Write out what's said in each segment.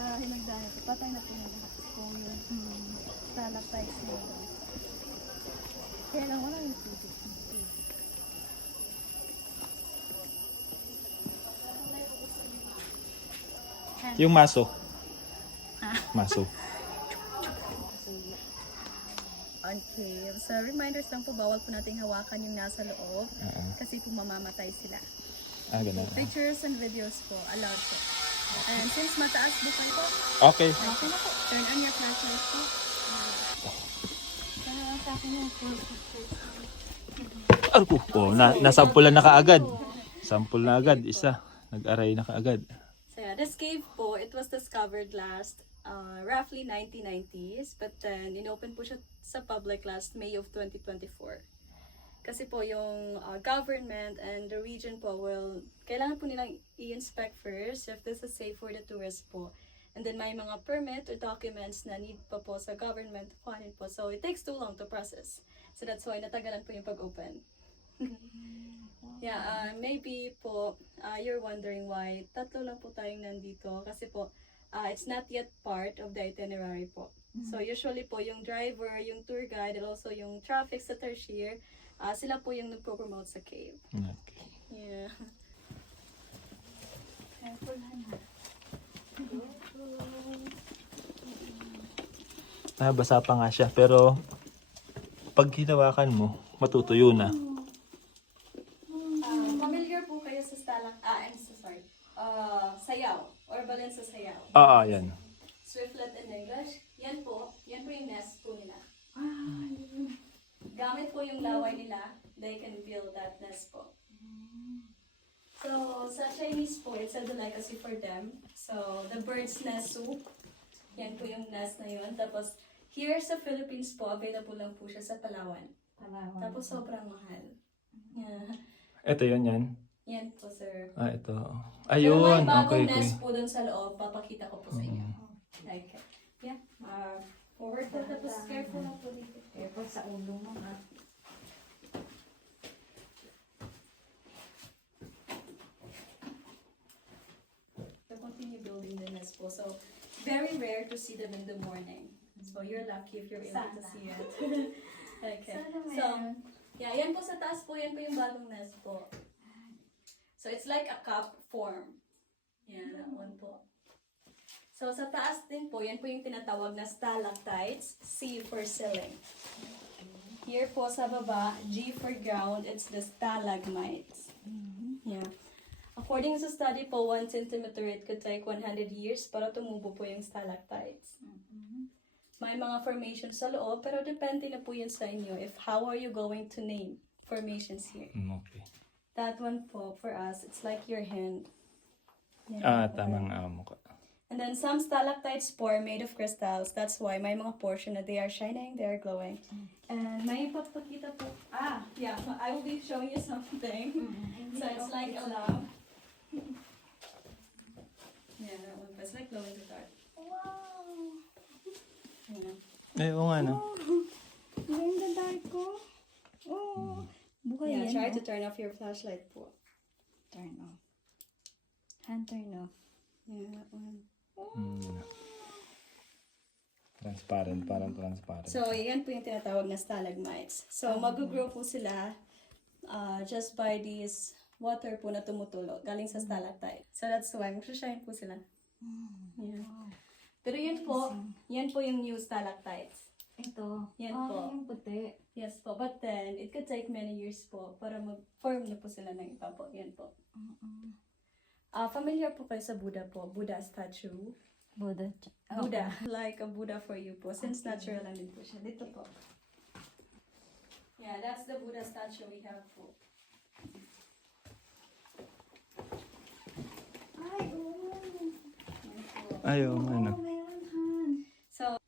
hinagdanan, patay na po yung lahat kung yung stalactites nila doon. Kaya lang wala yung tubig. Yung maso. Maso. Okay, so reminders lang po, bawal po nating hawakan yung nasa loob kasi po mamamatay sila. Ganun. Pictures and videos po, allowed po. And since mataas po kayo, Okay. okay na po. Turn on your flashlight po. Sa akin yung Nasampulan na kaagad. Sampul na agad, isa. Nag-aray na kaagad. So yeah, this cave po, it was discovered last roughly 1990s, but then inopen po siya sa public last May of 2024. Kasi po yung government and the region po kailangan po nilang i-inspect first if this is safe for the tourists po. And then may mga permit or documents na need pa po sa government kuhanin po. So it takes too long to process. So that's why natagalan po yung pag-open. Yeah, maybe po you're wondering why tatlo lang po tayong nandito kasi po it's not yet part of the itinerary po. So usually po yung driver, yung tour guide, and also yung traffic sa tertiary, sila po yung nagpo-promote sa cave. Okay. Yeah. Basa pa nga siya, pero pag hinawakan mo, matutuyo na. Familiar po kayo sa sayaw or balon sa sayaw? Yan. Swiftlet in English. Yan po yung nest po nila. Gamit po yung laway nila, they can build that nest po. So, sa Chinese po, it's a delicacy for them. So, the bird's nest soup. Yan po yung nest na yun. Tapos, here sa Philippines po, available lang po siya sa Palawan. Tapos, sobrang mahal. Yeah. Ito yan. Yan po, sir. Ito. Pero may Ayun, bagong okay. nest po dun sa loob. Papakita ko po sa inyo. Like, yeah. Forward po. Tapos, careful lang po dito. Careful sa ulo mo, ha? Continue building the nest po. So, very rare to see them in the morning. So, you're lucky if you're able to see it. Okay. So, yeah, yan po sa taas po, yan po yung bagong nest po. So, it's like a cup form. Yan, that one po. So, sa taas din po, yan po yung tinatawag na stalactites, C for ceiling. Here po sa baba, G for ground, it's the stalagmites. Yeah. According sa study po, 1 centimeter, it could take 100 years para tumubo po yung stalactites. May mga formations sa loob, pero depende na po yun sa inyo if how are you going to name formations here. Okay. That one po, for us, it's like your hand. Yan, Tamang mukha. And then some stalactites po are made of crystals. That's why may mga portion na they are shining, they are glowing. And may ipapakita po. Yeah, I will be showing you something. So it's like a lamp. Yeah, that one. It's like glow in the dark. Wow! Yeah. Oo nga, no? Glow in the dark ko. Oh! Buhay Yeah, yan, try no? to turn off your flashlight po. Turn off. Hand turn off. Yeah, that one. Transparent, parang transparent. So, yan po yung tinatawag na stalagmites. So, mag-grow po sila just by this water po na tumutulog galing sa stalactite. So, that's why mag-shine po sila. Yeah. Pero yan po yung new stalactites. Ito. Yan po. Yung puti. Yes po, but then it could take many years po para mag-form na po sila ng iba po. Yan po. Familiar po kayo sa Buddha po, Buddha statue. Buddha. Buddha, like a Buddha for you po, since natural lang din po siya. Dito po. Yeah, that's the Buddha statue we have po. Ay, oo. Ayaw nga, no? Meron, Han. So,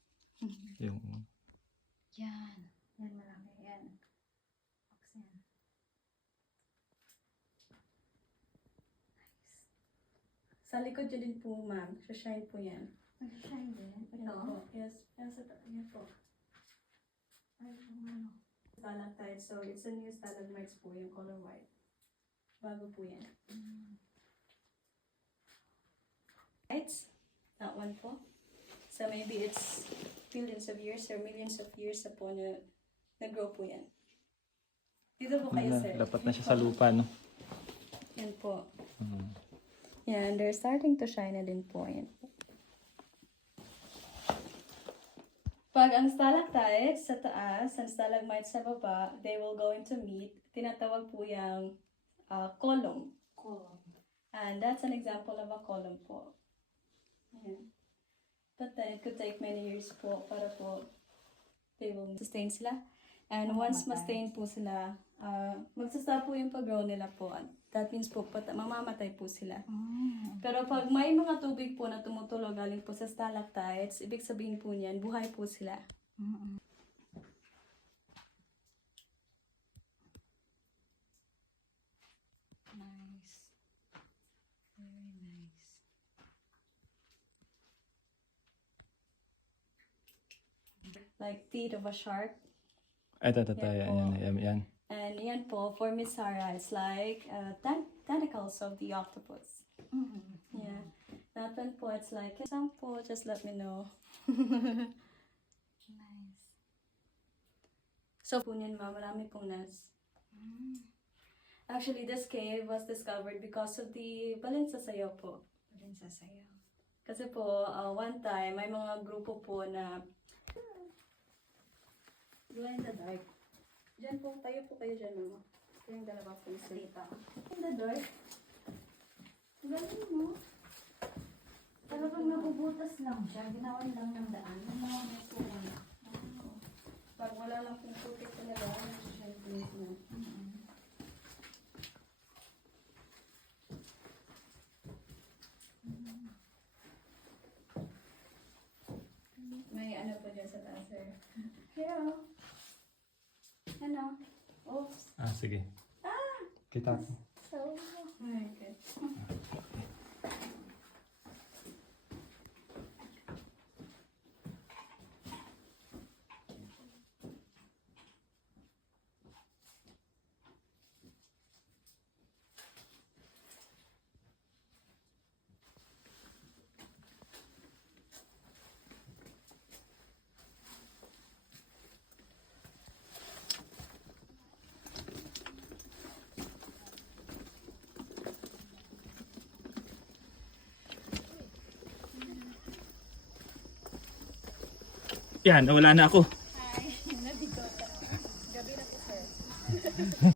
Yung... Yan. Yan, marami. Yan. Oxen. sa likod nyo din po, ma'am. Shine po yan. Mag-shine din. Yan Ito. po. Yes, yes, yan po. Ay, ano. Stalactite. So, it's a new stalagmites po, yung color white. Bago po yan. Lights. That one po. So maybe it's billions of years or millions of years na po na nag-grow po yan. Dito po kayo, sir. Dapat na siya sa lupa, no? Yan po. Mm. Yan, they're starting to shine na din po. Yan po. Pag ang stalactites sa taas, ang stalagmites sa baba, they will go into meet. Tinatawag po yung column. And that's an example of a column po. Ayan. But then it could take many years po para po they will sustain sila. And once ma-sustain po sila, magsastop po yung pag-grow nila po. That means po, mamamatay po sila. Pero pag may mga tubig po na tumutulo galing po sa stalactites, ibig sabihin po niyan, buhay po sila. Nice. Very nice. Like teeth of a shark. Ay, yan. And yan po, for Miss Sarah, it's like tentacles of the octopus. Yeah. That one po, it's like, example, just let me know. Nice. So po niyan, ma'am, marami pong nas. Actually, this cave was discovered because of the Balinsasayaw po. Rin sasayaw. Kasi po, one time, may mga grupo po na glow in the dark. Diyan po, tayo po kayo dyan, no? Kayong dalawa po dito. In the dark. Galing mo. Talagang nabubutas lang siya. Ginawan lang ng daan. Ang mga may suwan. Pag wala lang pong putik talaga, nag-shine po na. May ano po dyan sa taas, sir. Hello. Ano? Oops. Sige. Kita ko. So, Okay. Yan, wala na ako. Gabi na po, sir.